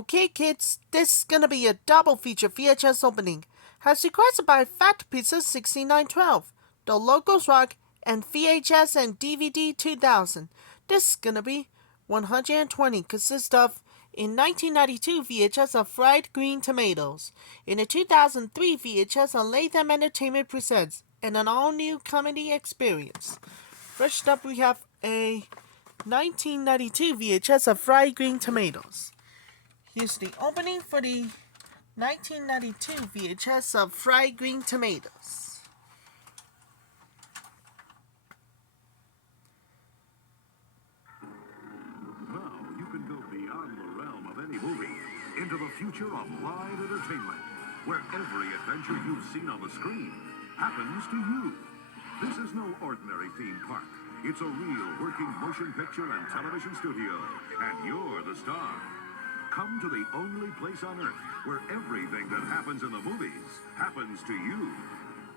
Okay, kids, this is gonna be a double feature VHS opening, as requested by Fat Pizza 6912, TheLogosRock, and VHS and DVD 2000. This is gonna be 120, consists of in 1992 VHS of fried green tomatoes, in a 2003 VHS on Latham Entertainment Presents, and an all-new comedy experience. First up, we have a 1992 VHS of fried green tomatoes. Here's the opening for the 1992 VHS of fried green tomatoes. Now you can go beyond the realm of any movie into the future of live entertainment, where every adventure you've seen on the screen happens to you. This is no ordinary theme park. It's a real working motion picture and television studio, and you're the star. Come to the only place on Earth where everything that happens in the movies happens to you.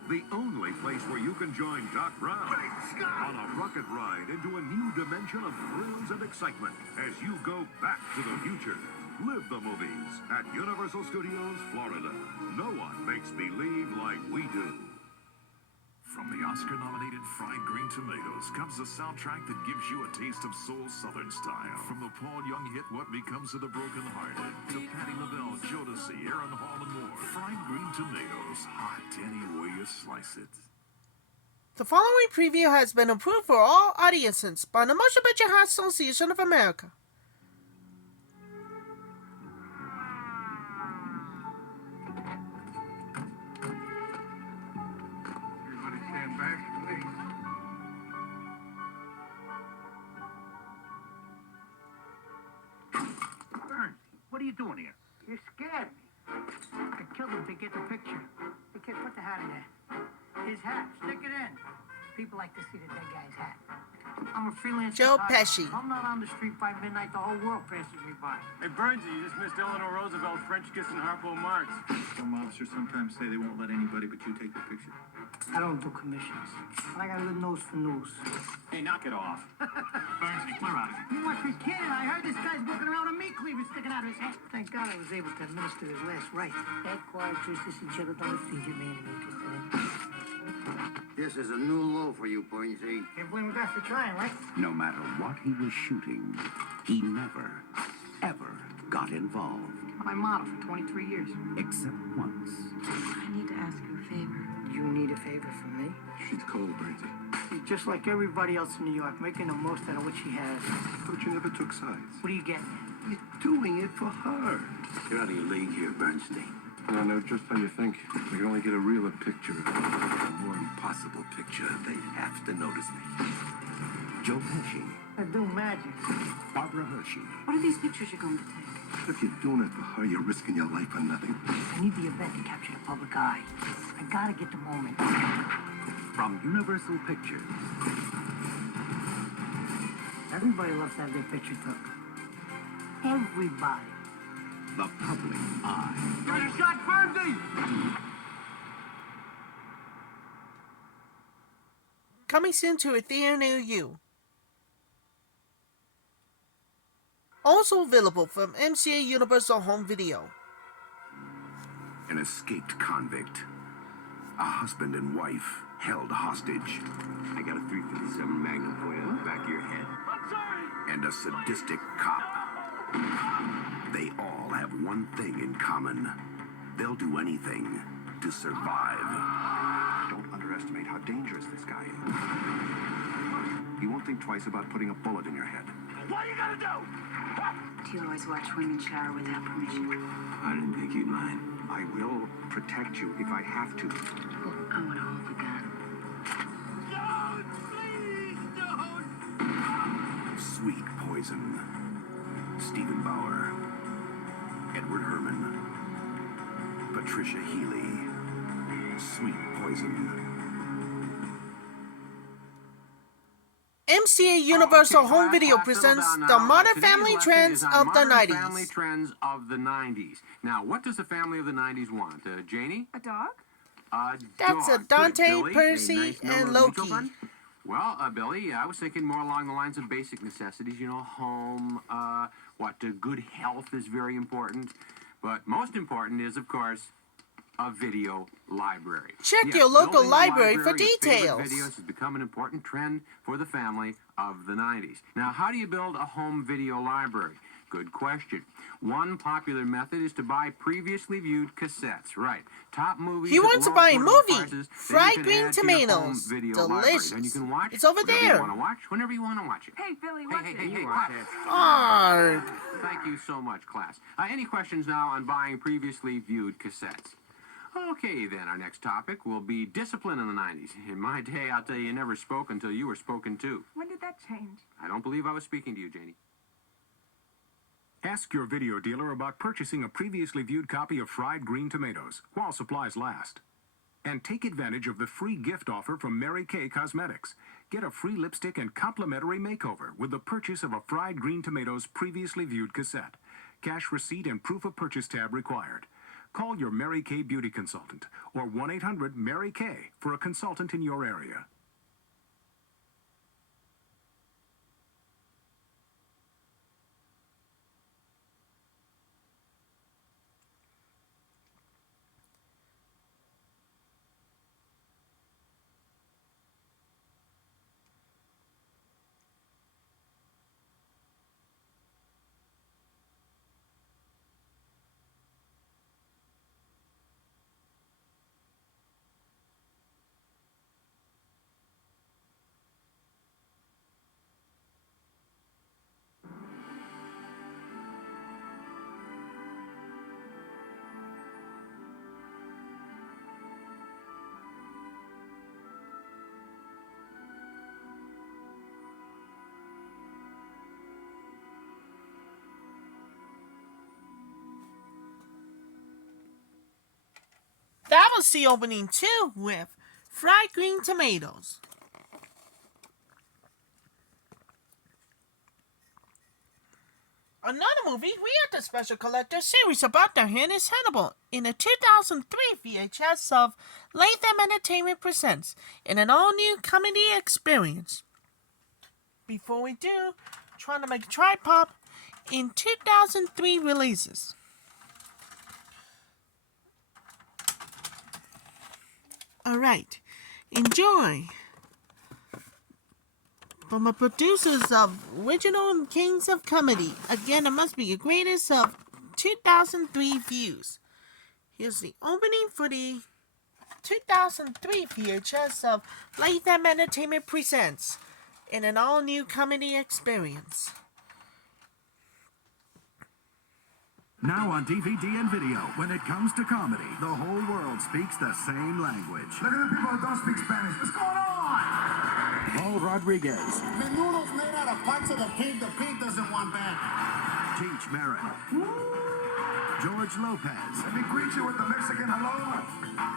The only place where you can join Doc Brown on a rocket ride into a new dimension of thrills and excitement as you go back to the future. Live the movies at Universal Studios, Florida. No one makes believe like we do. From the Oscar-nominated Fried Green Tomatoes comes a soundtrack that gives you a taste of soul Southern style. From the Paul Young hit What Becomes of the Broken Hearted to Patti LaBelle, Jodeci, Aaron Hall, and more. Fried Green Tomatoes, hot any way you slice it. The following preview has been approved for all audiences by the Motion Picture Association of America. What are you doing here? You scared me. I killed him to get the picture. The kid, put the hat in there. His hat, stick it in. People like to see the dead guy's hat. I'm a freelance Joe photographer. Pesci. I'm not on the street by midnight, the whole world passes me by. Hey, Burnsy, you just missed Eleanor Roosevelt French kissing Harpo Marx. Some officers sometimes say they won't let anybody but you take the picture. I don't do commissions. But I got a good nose for news. Hey, knock it off. Burnsy, clear out of here. You must be kidding. I heard this guy's walking around with meat cleavers sticking out of his head. Thank God I was able to administer his last rites. Headquarters, this is Jiggle on the Fiji man and interested in. This is a new low for you, Burnsy. Can't blame a guy for trying, right? No matter what he was shooting, he never, ever got involved. My model for 23 years. Except once. I need to ask you a favor. You need a favor from me? She's cold, Burnsy. She's just like everybody else in New York, making the most out of what she has. But you never took sides. What are you getting? You're doing it for her. You're out of your league here, Bernstein. I know just how you think. We can only get a realer picture. A more impossible picture. They have to notice me. Joe Pesci, I do magic. Barbara Hershey, What are these pictures you're going to take? If you're doing it for her, you're risking your life for nothing. I need the event to capture the public eye. I gotta get the moment. from Universal Pictures. Everybody loves to have their picture took. Everybody. The Public Eye. Got a shot, Burnsy! Coming soon to a theater near you. Also available from MCA Universal Home Video. An escaped convict. A husband and wife held hostage. I got a 357 Magnum for you in the back of your head. And a sadistic cop. They all have one thing in common. They'll do anything to survive. Don't underestimate how dangerous this guy is. He won't think twice about putting a bullet in your head. What are you gonna do? Do you always watch women shower without permission? I didn't think you'd mind. I will protect you if I have to. I want to hold the gun. Don't! Please don't! Sweet Poison. Stephen Bauer. Edward Herman. Patricia Healy. Sweet Poison. MCA Universal Home Video presents the modern family trends of the 90s. Family trends of the 90s. Now, what does the family of the 90s want? Janie? A dog? That's a Dog. Dante, Good. Billy, Percy, a nice and number of Loki. mutual funds? Well, Billy, I was thinking more along the lines of basic necessities, you know, home, Good health is very important. But most important is, of course, a video library. Check your local building a library for of favorite details. Videos has become an important trend for the family of the 90s. Now, how do you build a home video library? Good question. One popular method is to buy previously viewed cassettes. Right. Top movies. He at wants to low buy a affordable movie. prices that Fried you can green add to your home tomatoes. video library. Delicious. Then you can watch It's over whatever there. you want to watch whenever you want to watch it. Hey, Billy, watch it. Hey, Watch quiet. it. Arg. Thank you so much, class. Any questions now on buying previously viewed cassettes? Okay, then, our next topic will be discipline in the 90s. In my day, I'll tell you, you never spoke until you were spoken to. When did that change? I don't believe I was speaking to you, Janie. Ask your video dealer about purchasing a previously viewed copy of Fried Green Tomatoes while supplies last. And take advantage of the free gift offer from Mary Kay Cosmetics. Get a free lipstick and complimentary makeover with the purchase of a Fried Green Tomatoes previously viewed cassette. Cash receipt and proof of purchase tab required. Call your Mary Kay beauty consultant or 1-800-MARY-KAY for a consultant in your area. That was the opening too with Fried Green Tomatoes. Another movie we had the special collector series about the hand is Hannibal in a 2003 VHS of Latham Entertainment Presents in an all-new comedy experience. Before we do, trying to make a tripod in 2003 releases. Alright, enjoy. From the producers of Original Kings of Comedy. Again, it must be the greatest of 2003 views. Here's the opening for the 2003 VHS of Latham Entertainment Presents in an all-new comedy experience. Now on DVD and video, when it comes to comedy, the whole world speaks the same language. Look at the people who don't speak Spanish. What's going on? Paul Rodriguez, Menudo's made out of parts of the pig doesn't want back. Cheech Marin, George Lopez. Let me greet you with the Mexican hello.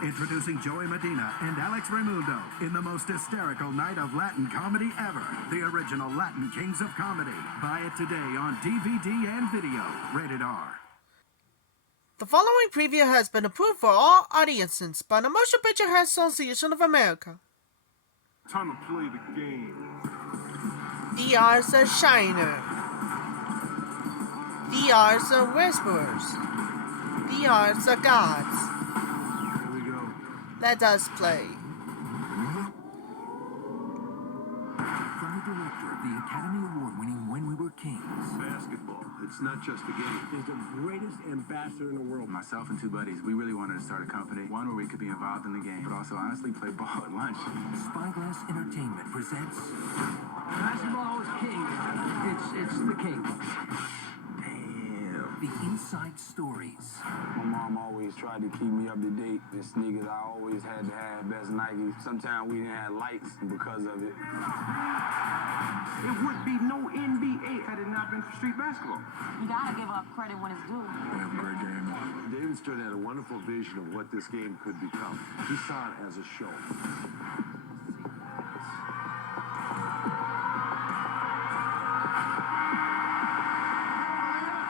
Introducing Joey Medina and Alex Raimundo in the most hysterical night of Latin comedy ever. The original Latin Kings of Comedy. Buy it today on DVD and video. Rated R. The following preview has been approved for all audiences by the Motion Picture Association of America. Time to play the game. The R's are Shiner. The R's are Whisperers. The R's are Gods. Here we go. Let us play. From the director of the Academy Award-winning When We Were Kings. Basketball. It's not just a game. Is the greatest ambassador in the world. Myself and two buddies, we really wanted to start a company. One where we could be involved in the game, but also honestly play ball at lunch. Spyglass Entertainment presents Basketball is king. It's the king. The Inside Stories. My mom always tried to keep me up to date. The sneakers, I always had to have best Nike. Sometimes we didn't have lights because of it. It would be no NBA had it not been for street basketball. You gotta give up credit when it's due. We have a great game. David Stern had a wonderful vision of what this game could become. He saw it as a show.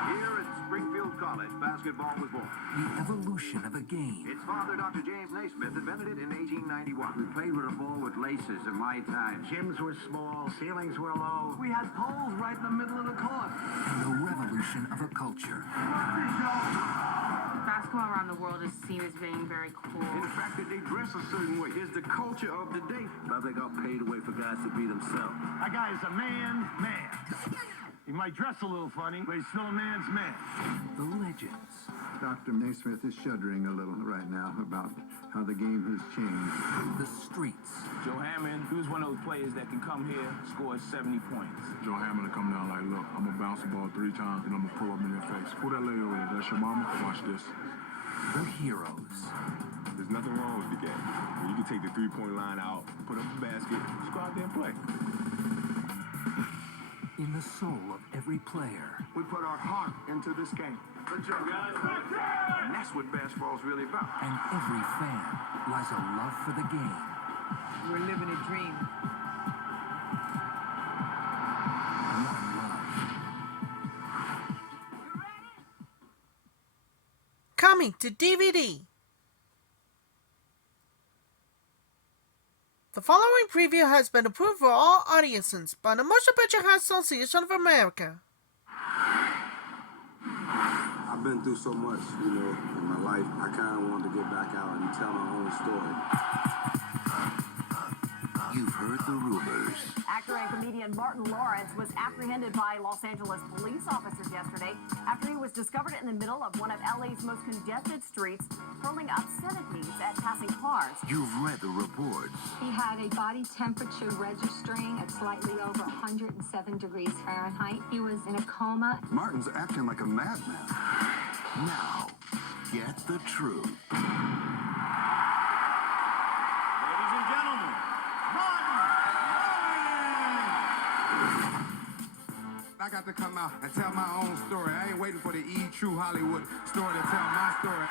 Here at Springfield College, college basketball was born. The evolution of a game. Its father, Dr. James Naismith, invented it in 1891. We played with a ball with laces in my time. Gyms were small, ceilings were low. We had poles right in the middle of the court. And the revolution of a culture. Basketball around the world is seen as being very cool. In the fact that they dress a certain way is the culture of the day. But they got paid away for guys to be themselves. That guy is a man. He might dress a little funny, but he's still a man's man. The legends. Dr. Naismith is shuddering a little right now about how the game has changed. The streets. Joe Hammond, he was one of those players that can come here, score 70 points. Joe Hammond will come down like, look, I'm gonna bounce the ball 3 times and I'm gonna pull up in your face. Who that lady over there? That's your mama? Watch this. The heroes. There's nothing wrong with the game. You can take the 3-point line out, put up the basket, just go out there and play. In the soul of every player. We put our heart into this game. Good job, guys. And that's what basketball's really about. And every fan lies a love for the game. We're living a dream. One love. Coming to DVD. The following preview has been approved for all audiences by the Motion Picture Association of America. I've been through so much, in my life. I kind of wanted to get back out and tell my own story. You've heard the rumors. Actor and comedian Martin Lawrence was apprehended by Los Angeles police officers yesterday after he was discovered in the middle of one of LA's most congested streets, hurling obscenities at passing cars. You've read the reports. He had a body temperature registering at slightly over 107 degrees Fahrenheit. He was in a coma. Martin's acting like a madman. Now, get the truth. Ladies and gentlemen, I got to come out and tell my own story. I ain't waiting for the True Hollywood story to tell my story.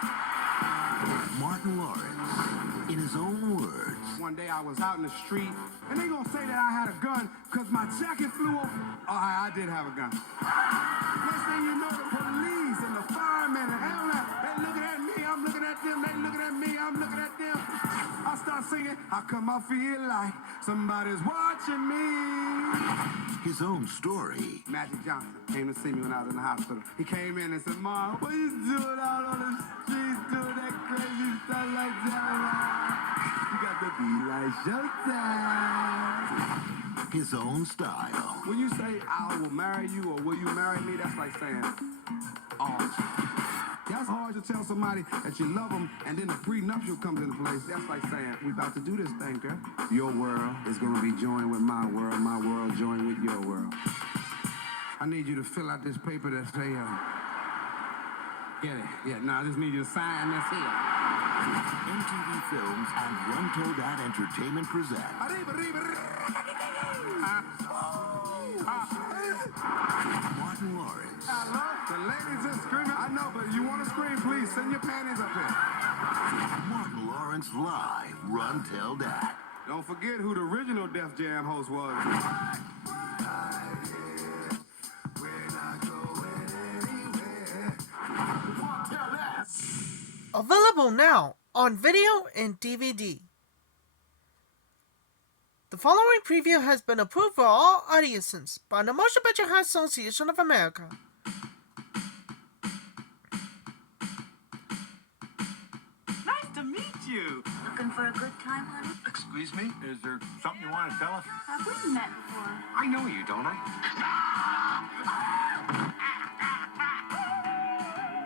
Martin Lawrence, in his own words. One day I was out in the street, and they gonna say that I had a gun because my jacket flew off. Oh, I did have a gun. Next thing you know, the police and the firemen and all that, they looking at me, I'm looking at them, they looking at me, I'm looking at them. I start singing, how come I feel like somebody's watching me? His own story. Magic Johnson came to see me when I was in the hospital. He came in and said, Mom, what you doing out on the streets doing that crazy stuff like that? You got to be like Showtime. His own style. When you say, I will marry you or will you marry me, that's like saying, oh. That's hard to tell somebody that you love them and then the prenuptial comes into place. That's like saying, we about to do this thing, girl. Your world is going to be joined with my world joined with your world. I need you to fill out this paper that say, get it? Yeah, no, I just need you to sign this here. MTV Films and Runteldat Entertainment present. Martin Lawrence. The ladies are screaming. I know, but you want to scream, please send your panties up here. Martin Lawrence live. Runteldat. Don't forget who the original Def Jam host was. Available now on video and DVD. The following preview has been approved for all audiences by the Motion Picture Association of America. Nice to meet you. Looking for a good time, honey? Excuse me? Is there something you want to tell us? Have we met before? I know you, don't I?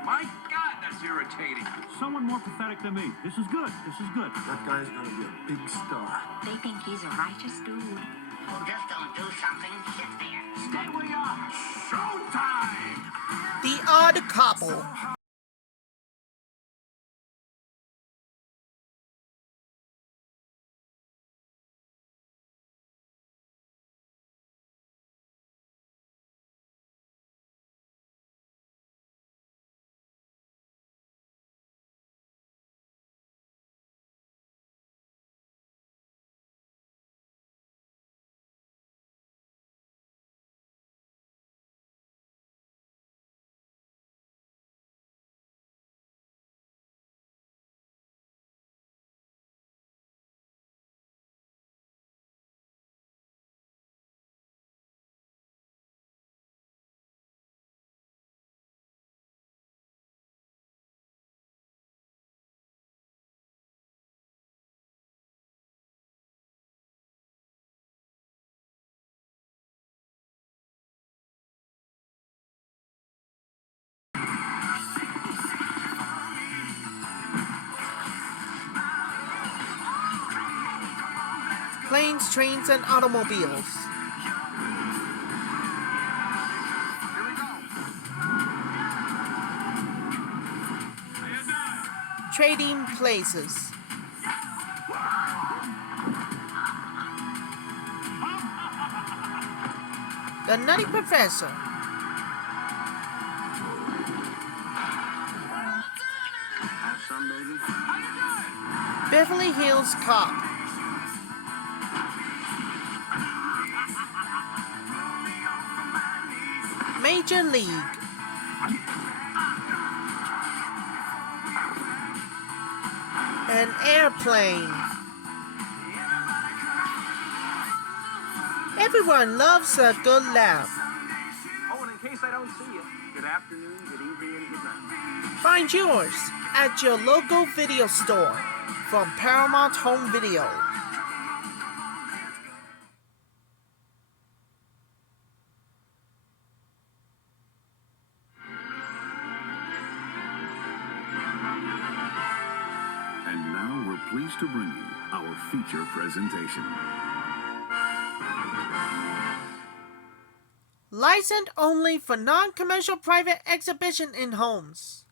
My God, that's irritating. Someone more pathetic than me. This is good. This is good. That guy's gonna be a big star. They think he's a righteous dude. Well, just don't do something. Sit there. Stay where you are. Showtime! The Odd Couple. planes, trains, and automobiles. Trading places. The Nutty Professor. Have some, baby? Beverly Hills Cop. Major League. An airplane. Everyone loves a good laugh. Oh, and in case I don't see you, good afternoon, good evening, and good night. Find yours at your local video store from Paramount Home Video. And now we're pleased to bring you our feature presentation. Licensed only for non-commercial private exhibition in homes.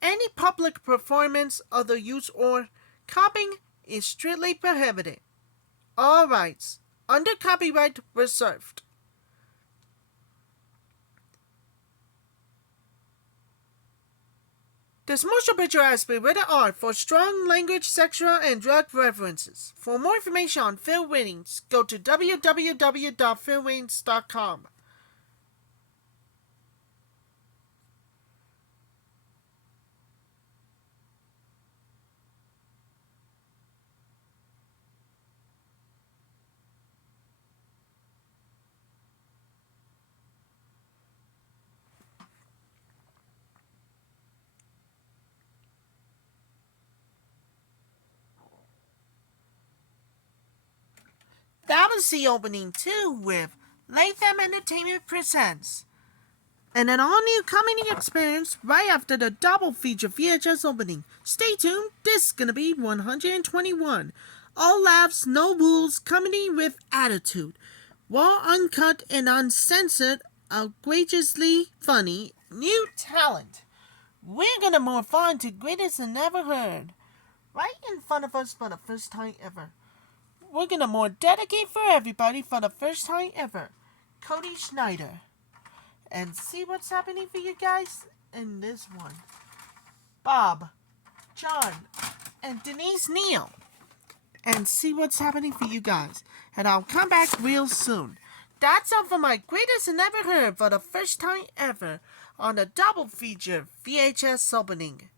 Any public performance, other use, or copying is strictly prohibited. All rights under copyright reserved. This motion picture has been rated R for strong language, sexual, and drug references. For more information on film ratings, go to www.filmratings.com. That was the opening too with Latham Entertainment Presents. And an all-new comedy experience right after the double feature VHS opening. Stay tuned, this is gonna be 121. All laughs, no rules, comedy with attitude. Raw, uncut, and uncensored, outrageously funny, new talent. We're gonna move on to greatest than ever heard. Right in front of us for the first time ever. We're gonna more dedicate for everybody for the first time ever. Cody Schneider. And see what's happening for you guys in this one. Bob, John, and Denise Neal. And see what's happening for you guys. And I'll come back real soon. That's all for my greatest and ever heard for the first time ever on a double feature VHS opening.